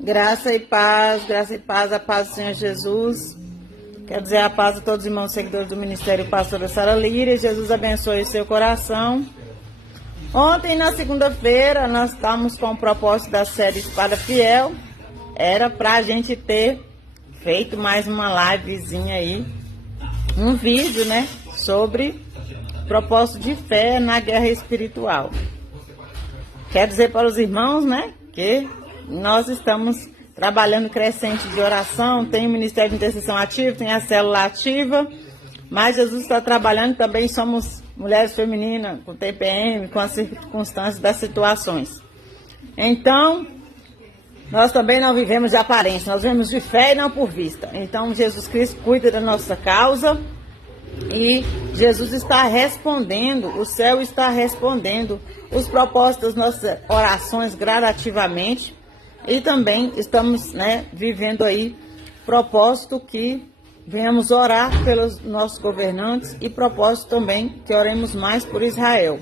Graça e paz, a paz do Senhor Jesus. Quer dizer, a paz a todos os irmãos seguidores do Ministério Pastora Sara Líria. Jesus abençoe o seu coração. Ontem, na segunda-feira, nós estávamos com o propósito da série Espada Fiel. Era para a gente ter feito mais uma livezinha aí, um vídeo, né, sobre propósito de fé na guerra espiritual. Quer dizer para os irmãos, né, que nós estamos trabalhando crescente de oração, tem o Ministério de Intercessão ativo, tem a célula ativa, mas Jesus está trabalhando também, somos mulheres femininas, com TPM, com as circunstâncias das situações. Então, nós também não vivemos de aparência, nós vivemos de fé e não por vista. Então, Jesus Cristo cuida da nossa causa e Jesus está respondendo, o céu está respondendo os propósitos das nossas orações gradativamente. E também estamos, né, vivendo aí propósito que venhamos orar pelos nossos governantes e propósito também que oremos mais por Israel.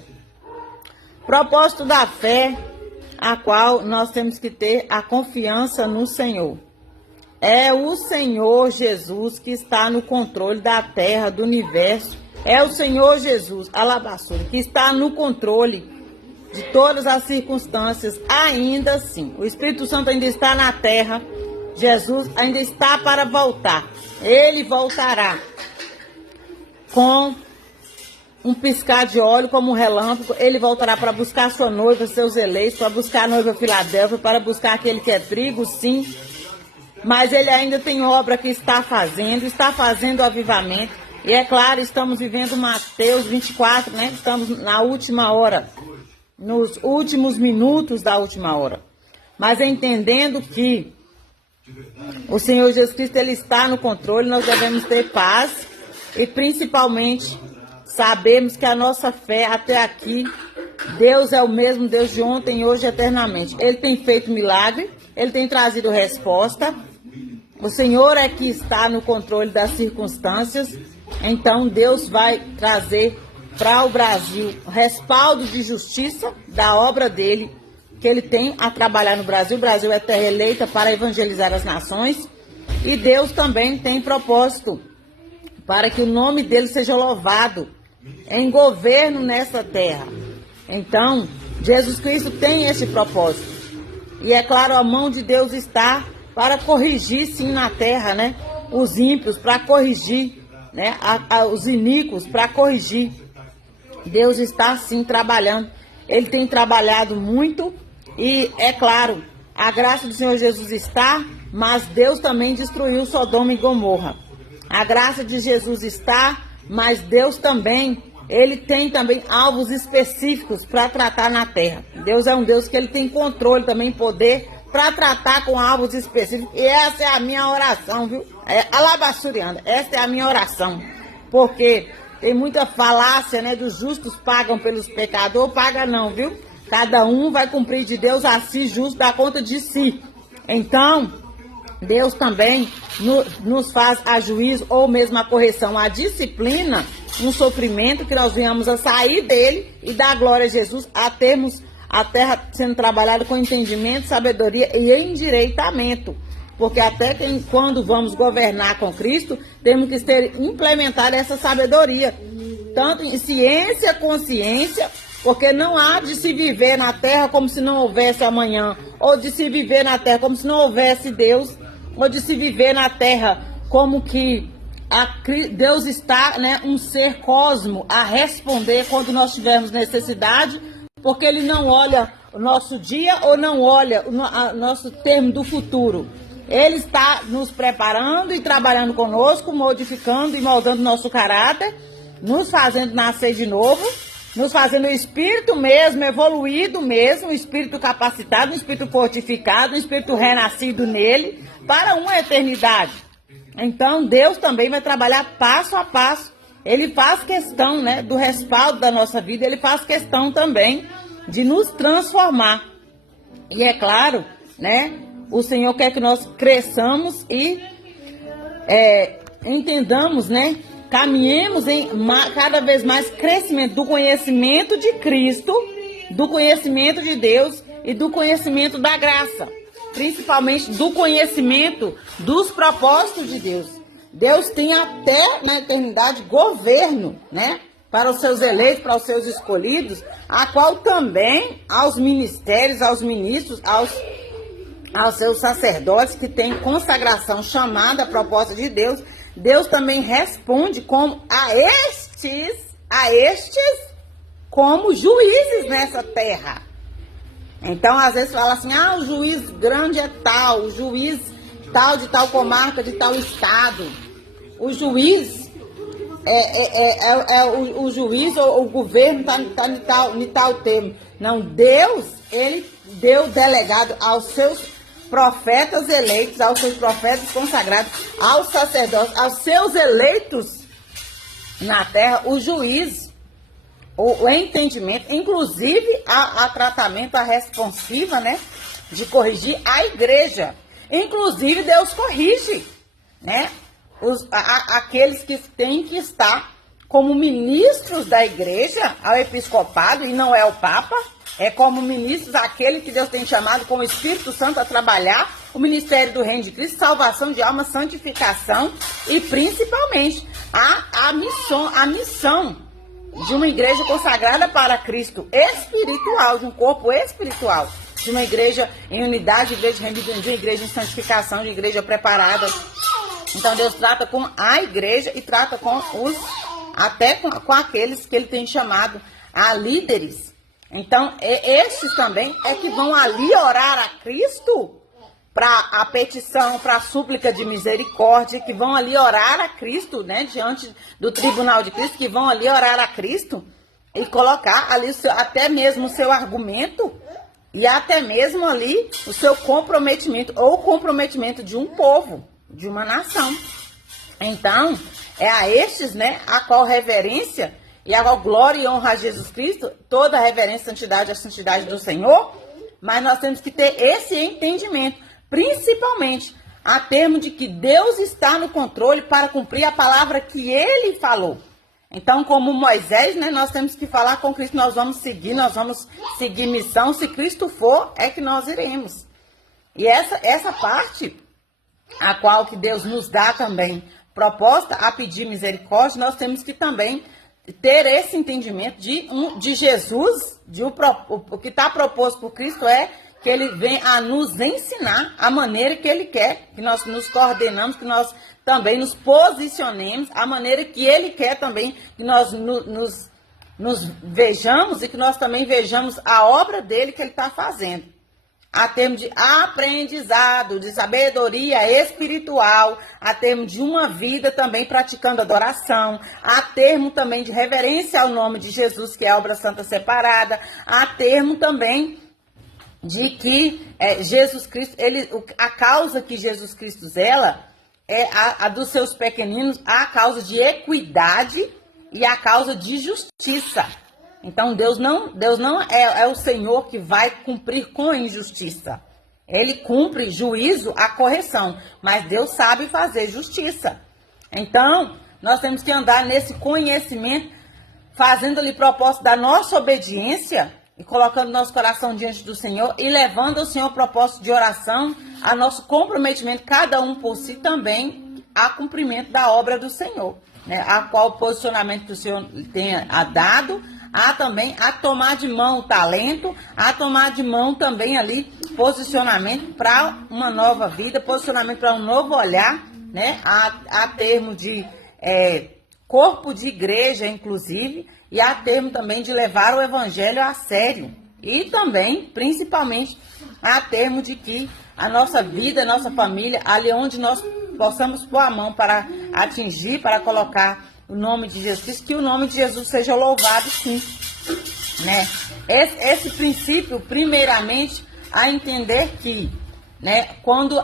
Propósito da fé, a qual nós temos que ter a confiança no Senhor. É o Senhor Jesus que está no controle da terra, do universo. É o Senhor Jesus, alabaçura, que está no controle de todas as circunstâncias, ainda assim. O Espírito Santo ainda está na terra. Jesus ainda está para voltar. Ele voltará com um piscar de olho, como um relâmpago. Ele voltará para buscar sua noiva, seus eleitos, para buscar a noiva Filadélfia, para buscar aquele que é trigo, sim. Mas ele ainda tem obra que está fazendo avivamento. E é claro, estamos vivendo Mateus 24, né? Estamos na última hora, nos últimos minutos da última hora. Mas entendendo que o Senhor Jesus Cristo, ele está no controle, nós devemos ter paz e principalmente sabemos que a nossa fé até aqui, Deus é o mesmo Deus de ontem, hoje e eternamente. Ele tem feito milagre, ele tem trazido resposta. O Senhor é que está no controle das circunstâncias. Então Deus vai trazer para o Brasil respaldo de justiça da obra dele, que ele tem a trabalhar no Brasil. O Brasil é terra eleita para evangelizar as nações. E Deus também tem propósito para que o nome dele seja louvado em governo nessa terra. Então, Jesus Cristo tem esse propósito. E é claro, a mão de Deus está para corrigir sim na terra, né? Os ímpios, para corrigir, né? Os iníquos, para corrigir. Deus está sim trabalhando. Ele tem trabalhado muito. E é claro, a graça do Senhor Jesus está, mas Deus também destruiu Sodoma e Gomorra. A graça de Jesus está, mas Deus também, ele tem também alvos específicos para tratar na terra. Deus é um Deus que ele tem controle também, poder para tratar com alvos específicos. E essa é a minha oração, viu? Alabaçuriana, essa é a minha oração. Porque tem muita falácia, né? Dos justos pagam pelos pecadores, paga não, viu? Cada um vai cumprir de Deus a si justo, dá conta de si. Então, Deus também nos faz a juízo ou mesmo a correção, a disciplina, um sofrimento que nós venhamos a sair dele e dar glória a Jesus, a termos a terra sendo trabalhada com entendimento, sabedoria e endireitamento. Porque até quando vamos governar com Cristo, temos que implementar essa sabedoria, tanto em ciência, consciência, porque não há de se viver na terra como se não houvesse amanhã, ou de se viver na terra como se não houvesse Deus, ou de se viver na terra como que Deus está, né, um ser cosmo a responder quando nós tivermos necessidade, porque ele não olha o nosso dia ou não olha o nosso termo do futuro. Ele está nos preparando e trabalhando conosco, modificando e moldando nosso caráter, nos fazendo nascer de novo, nos fazendo o espírito mesmo, evoluído mesmo, o espírito capacitado, o espírito fortificado, o espírito renascido nele, para uma eternidade. Então, Deus também vai trabalhar passo a passo. Ele faz questão, né, do respaldo da nossa vida, ele faz questão também de nos transformar. E é claro, né, o Senhor quer que nós cresçamos e entendamos, né, caminhemos em cada vez mais crescimento do conhecimento de Cristo, do conhecimento de Deus e do conhecimento da graça, principalmente do conhecimento dos propósitos de Deus. Deus tem até na eternidade governo, né? Para os seus eleitos, para os seus escolhidos, a qual também aos ministérios, aos ministros, aos seus sacerdotes que têm consagração chamada a proposta de Deus, Deus também responde como a estes como juízes nessa terra. Então, às vezes fala assim, o juiz grande é tal, o juiz tal de tal comarca, de tal estado. O juiz o juiz ou o governo está em tal termo. Não, Deus, ele deu delegado aos seus profetas eleitos, aos seus profetas consagrados, aos sacerdotes, aos seus eleitos na terra, o juízo, o entendimento, inclusive a tratamento, a responsiva, né, de corrigir a igreja. Inclusive Deus corrige, né, aqueles que têm que estar como ministros da igreja, ao episcopado, e não é o Papa, é como ministros, aquele que Deus tem chamado com o Espírito Santo a trabalhar, o ministério do Reino de Cristo, salvação de alma, santificação e principalmente a missão de uma igreja consagrada para Cristo espiritual, de um corpo espiritual, de uma igreja em unidade, de uma igreja em santificação, de uma igreja preparada. Então Deus trata com a igreja e trata com até com aqueles que ele tem chamado a líderes. Então, estes também é que vão ali orar a Cristo para a petição, para a súplica de misericórdia, que vão ali orar a Cristo, né, diante do tribunal de Cristo, que vão ali orar a Cristo e colocar ali até mesmo o seu argumento e até mesmo ali o seu comprometimento ou o comprometimento de um povo, de uma nação. Então, é a estes, né, a qual reverência e a qual glória e honra a Jesus Cristo, toda a reverência e santidade, a santidade do Senhor, mas nós temos que ter esse entendimento, principalmente a termo de que Deus está no controle para cumprir a palavra que Ele falou. Então, como Moisés, né, nós temos que falar com Cristo, nós vamos seguir missão, se Cristo for, é que nós iremos. E essa parte, a qual que Deus nos dá também, proposta a pedir misericórdia, nós temos que também ter esse entendimento de Jesus, o que está proposto por Cristo é que ele vem a nos ensinar a maneira que ele quer, que nós nos coordenamos, que nós também nos posicionemos, a maneira que ele quer também que nós nos vejamos e que nós também vejamos a obra dele que ele está fazendo. A termo de aprendizado, de sabedoria espiritual, a termo de uma vida também praticando adoração, a termo também de reverência ao nome de Jesus, que é a obra santa separada, a termo também de que Jesus Cristo, a causa que Jesus Cristo zela é a dos seus pequeninos, a causa de equidade e a causa de justiça. Então Deus não é o Senhor que vai cumprir com a injustiça. Ele cumpre juízo, a correção, mas Deus sabe fazer justiça. Então nós temos que andar nesse conhecimento, fazendo-lhe propósito da nossa obediência e colocando nosso coração diante do Senhor e levando ao Senhor propósito de oração, a nosso comprometimento, cada um por si também, a cumprimento da obra do Senhor, né? A qual posicionamento que o Senhor tenha dado, há também a tomar de mão o talento, a tomar de mão também ali posicionamento para uma nova vida, posicionamento para um novo olhar, né? A termo de corpo de igreja, inclusive, e a termo também de levar o evangelho a sério. E também, principalmente, a termo de que a nossa vida, a nossa família, ali onde nós possamos pôr a mão para atingir, para colocar o nome de Jesus, que o nome de Jesus seja louvado, sim, né? Esse princípio, primeiramente, a entender que, né, quando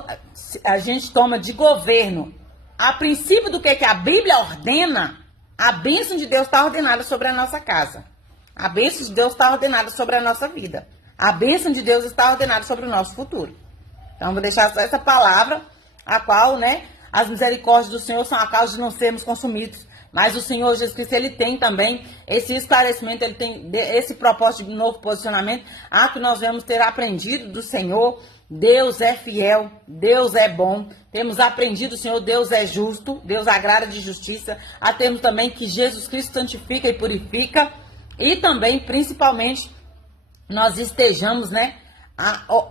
a gente toma de governo, a princípio do que a Bíblia ordena, a bênção de Deus está ordenada sobre a nossa casa. A bênção de Deus está ordenada sobre a nossa vida. A bênção de Deus está ordenada sobre o nosso futuro. Então, vou deixar só essa palavra, a qual, né, as misericórdias do Senhor são a causa de não sermos consumidos Mas o Senhor Jesus Cristo, ele tem também esse esclarecimento, ele tem esse propósito de novo posicionamento, a que nós vamos ter aprendido do Senhor. Deus é fiel, Deus é bom, temos aprendido, Senhor, Deus é justo, Deus agrada de justiça, a termos também que Jesus Cristo santifica e purifica, e também, principalmente, nós estejamos, né,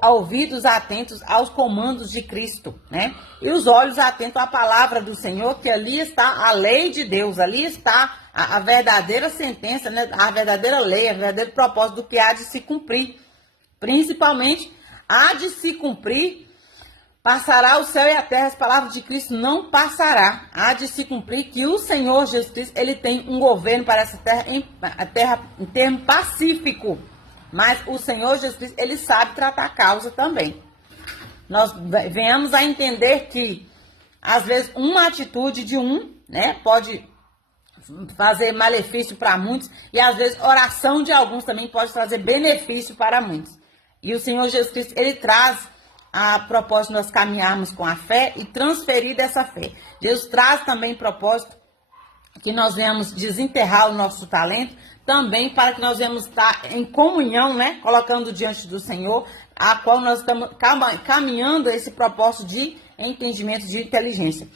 ouvidos atentos aos comandos de Cristo, né, e os olhos atentos à palavra do Senhor, que ali está a lei de Deus, ali está a verdadeira sentença, né, a verdadeira lei, o verdadeiro propósito do que há de se cumprir, principalmente há de se cumprir, passará o céu e a terra, as palavras de Cristo não passará. Há de se cumprir que o Senhor Jesus Cristo, ele tem um governo para essa terra em termo pacífico. Mas o Senhor Jesus Cristo, ele sabe tratar a causa também. Nós venhamos a entender que, às vezes, uma atitude de né, pode fazer malefício para muitos, e às vezes oração de alguns também pode trazer benefício para muitos. E o Senhor Jesus Cristo, ele traz a propósito de nós caminharmos com a fé e transferir dessa fé. Jesus traz também propósito que nós venhamos desenterrar o nosso talento, também para que nós venhamos estar em comunhão, né, colocando diante do Senhor, a qual nós estamos caminhando esse propósito de entendimento de inteligência,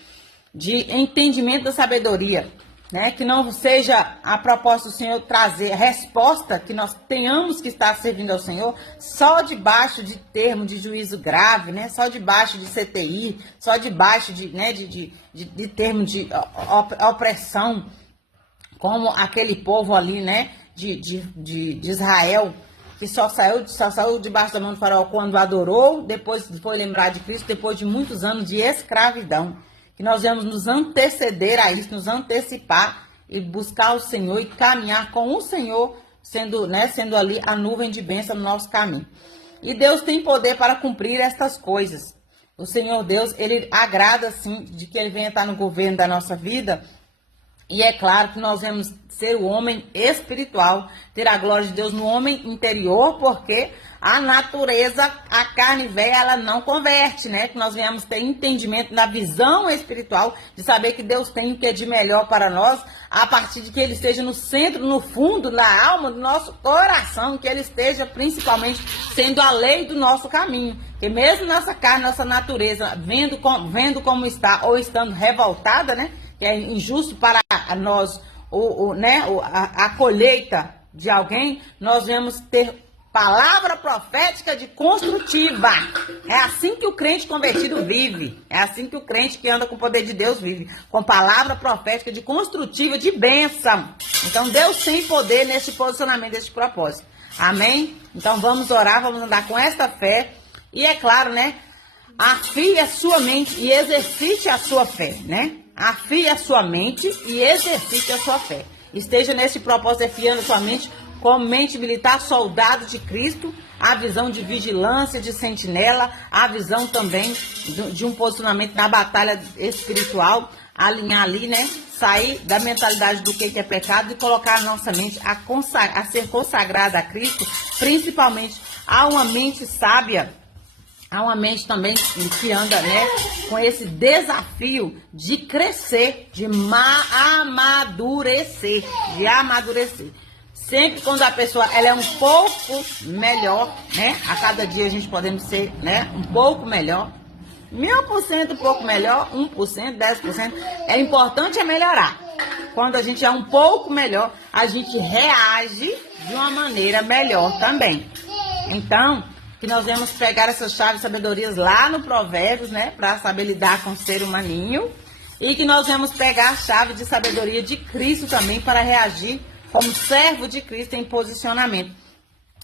de entendimento da sabedoria, né, que não seja a proposta do Senhor trazer resposta, que nós tenhamos que estar servindo ao Senhor só debaixo de termo de juízo grave, né, só debaixo de CTI, só debaixo de, né, de termo de opressão, como aquele povo ali, né, de Israel, que só saiu debaixo da mão do faraó quando adorou, depois foi lembrar de Cristo, depois de muitos anos de escravidão. Que nós vamos nos anteceder a isso, nos antecipar e buscar o Senhor e caminhar com o Senhor, sendo ali a nuvem de bênção no nosso caminho. E Deus tem poder para cumprir estas coisas. O Senhor Deus, ele agrada, sim, de que ele venha estar no governo da nossa vida. E é claro que nós vamos ser o homem espiritual, ter a glória de Deus no homem interior, porque a natureza, a carne velha, ela não converte, né? Que nós venhamos ter entendimento na visão espiritual, de saber que Deus tem o que é de melhor para nós, a partir de que ele esteja no centro, no fundo, na alma do nosso coração, que ele esteja principalmente sendo a lei do nosso caminho. Que mesmo nossa carne, nossa natureza, vendo como está, ou estando revoltada, né? Que é injusto para nós, a colheita de alguém, nós vamos ter palavra profética de construtiva. É assim que o crente convertido vive. É assim que o crente que anda com o poder de Deus vive. Com palavra profética de construtiva, de bênção. Então Deus tem poder nesse posicionamento, nesse propósito. Amém? Então vamos orar, vamos andar com esta fé. E é claro, né? Afie a sua mente e exercite a sua fé, né? Afie a sua mente e exercite a sua fé. Esteja nesse propósito, afiando a sua mente como mente militar, soldado de Cristo, a visão de vigilância, de sentinela, a visão também de um posicionamento na batalha espiritual, alinhar ali, né? Sair da mentalidade do que é pecado e colocar a nossa mente a ser consagrada a Cristo, principalmente a uma mente sábia. Há uma mente também que anda, né, com esse desafio de crescer, de amadurecer, Sempre quando a pessoa ela é um pouco melhor, né, a cada dia a gente podemos ser, né, um pouco melhor, 1000% um pouco melhor, 1%, 10%, é importante melhorar. Quando a gente é um pouco melhor, a gente reage de uma maneira melhor também. Então, que nós vamos pegar essas chaves de sabedorias lá no Provérbios, né, para saber lidar com o ser humaninho, e que nós vamos pegar a chave de sabedoria de Cristo também para reagir como servo de Cristo em posicionamento.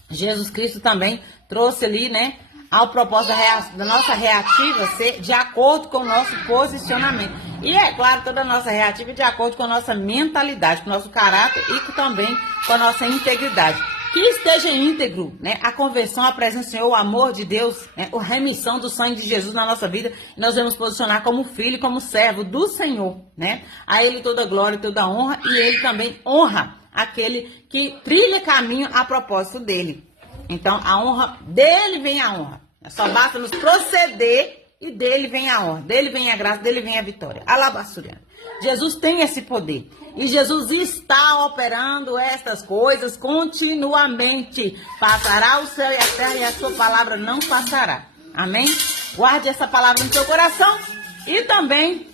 Jesus Cristo também trouxe ali, né, ao propósito da nossa reativa ser de acordo com o nosso posicionamento. E é claro, toda a nossa reativa é de acordo com a nossa mentalidade, com o nosso caráter e também com a nossa integridade. Que esteja íntegro, né, a conversão, a presença do Senhor, o amor de Deus, né, a remissão do sangue de Jesus na nossa vida. E nós vamos posicionar como filho e como servo do Senhor, né? A Ele toda glória e toda honra, e Ele também honra aquele que trilha caminho a propósito dele. Então, a honra dele vem a honra. Só basta nos proceder e dele vem a honra, dele vem a graça, dele vem a vitória. Alabaçuriano. Jesus tem esse poder. E Jesus está operando estas coisas continuamente. Passará o céu e a terra e a sua palavra não passará. Amém? Guarde essa palavra no seu coração e também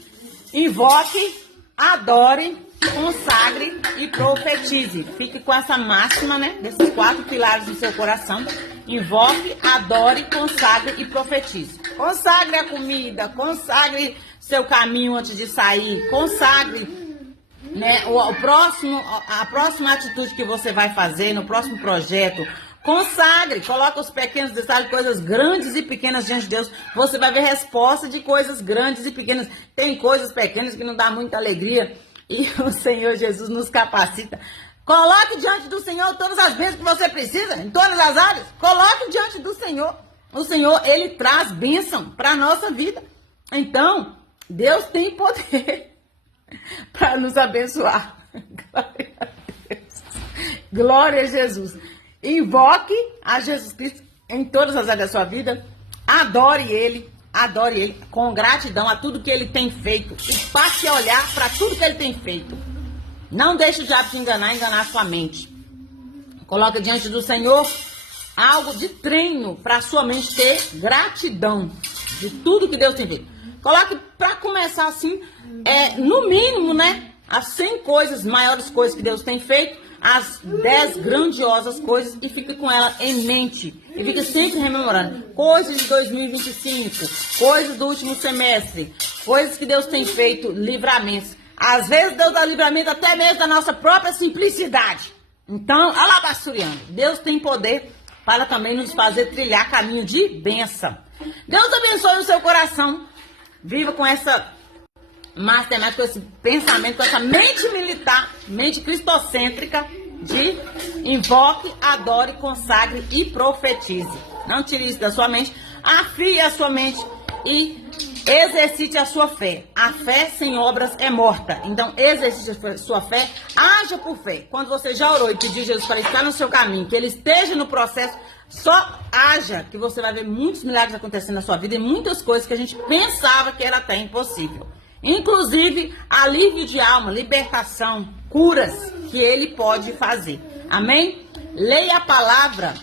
invoque, adore, consagre e profetize. Fique com essa máxima, né? Desses 4 pilares no seu coração. Invoque, adore, consagre e profetize. Consagre a comida, consagre seu caminho antes de sair, consagre, né, a próxima atitude que você vai fazer no próximo projeto. Consagre, coloca os pequenos detalhes, coisas grandes e pequenas diante de Deus. Você vai ver resposta de coisas grandes e pequenas. Tem coisas pequenas que não dá muita alegria e o Senhor Jesus nos capacita. Coloque diante do Senhor todas as bênçãos que você precisa, em todas as áreas. Coloque diante do Senhor. O Senhor, Ele traz bênção para a nossa vida. Então, Deus tem poder para nos abençoar. Glória a Deus. Glória a Jesus. Invoque a Jesus Cristo em todas as áreas da sua vida. Adore Ele com gratidão a tudo que Ele tem feito. E passe a olhar para tudo que Ele tem feito. Não deixe o diabo te enganar a sua mente. Coloque diante do Senhor algo de treino para a sua mente ter gratidão de tudo que Deus tem feito. Coloque para começar assim, no mínimo, né? As 100 coisas, maiores coisas que Deus tem feito, as 10 grandiosas coisas e fique com ela em mente. E fique sempre rememorando. Coisas de 2025, coisas do último semestre, coisas que Deus tem feito, livramentos. Às vezes Deus dá livramento até mesmo da nossa própria simplicidade. Então, alabaçuriano, Deus tem poder para também nos fazer trilhar caminho de bênção. Deus abençoe o seu coração. Viva com essa mastermind, com esse pensamento, com essa mente militar, mente cristocêntrica de invoque, adore, consagre e profetize. Não tire isso da sua mente. Afie a sua mente e exercite a sua fé. A fé sem obras é morta. Então, exercite a sua fé, haja por fé. Quando você já orou e pediu Jesus para estar no seu caminho, que Ele esteja no processo, só haja, que você vai ver muitos milagres acontecendo na sua vida e muitas coisas que a gente pensava que era até impossível. Inclusive, alívio de alma, libertação, curas que Ele pode fazer. Amém? Leia a palavra.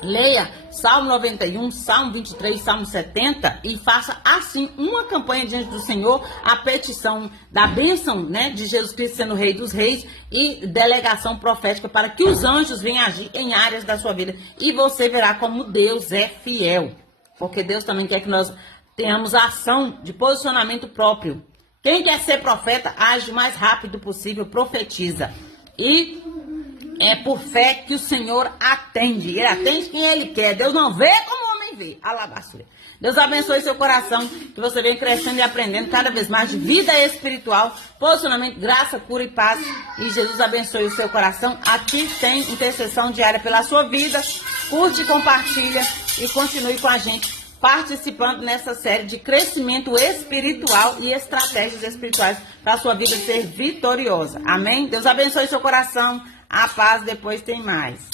Leia Salmo 91, Salmo 23, Salmo 70 e faça assim uma campanha diante do Senhor, a petição da bênção, né, de Jesus Cristo sendo Rei dos Reis e delegação profética para que os anjos venham agir em áreas da sua vida. E você verá como Deus é fiel, porque Deus também quer que nós tenhamos ação de posicionamento próprio. Quem quer ser profeta, age o mais rápido possível, profetiza. E é por fé que o Senhor atende. Ele atende quem Ele quer. Deus não vê como o homem vê. Alabaçura. Deus abençoe seu coração. Que você venha crescendo e aprendendo cada vez mais de vida espiritual, posicionamento, graça, cura e paz. E Jesus abençoe o seu coração. Aqui tem intercessão diária pela sua vida. Curte, compartilha e continue com a gente participando nessa série de crescimento espiritual e estratégias espirituais para a sua vida ser vitoriosa. Amém? Deus abençoe seu coração. A paz, depois tem mais.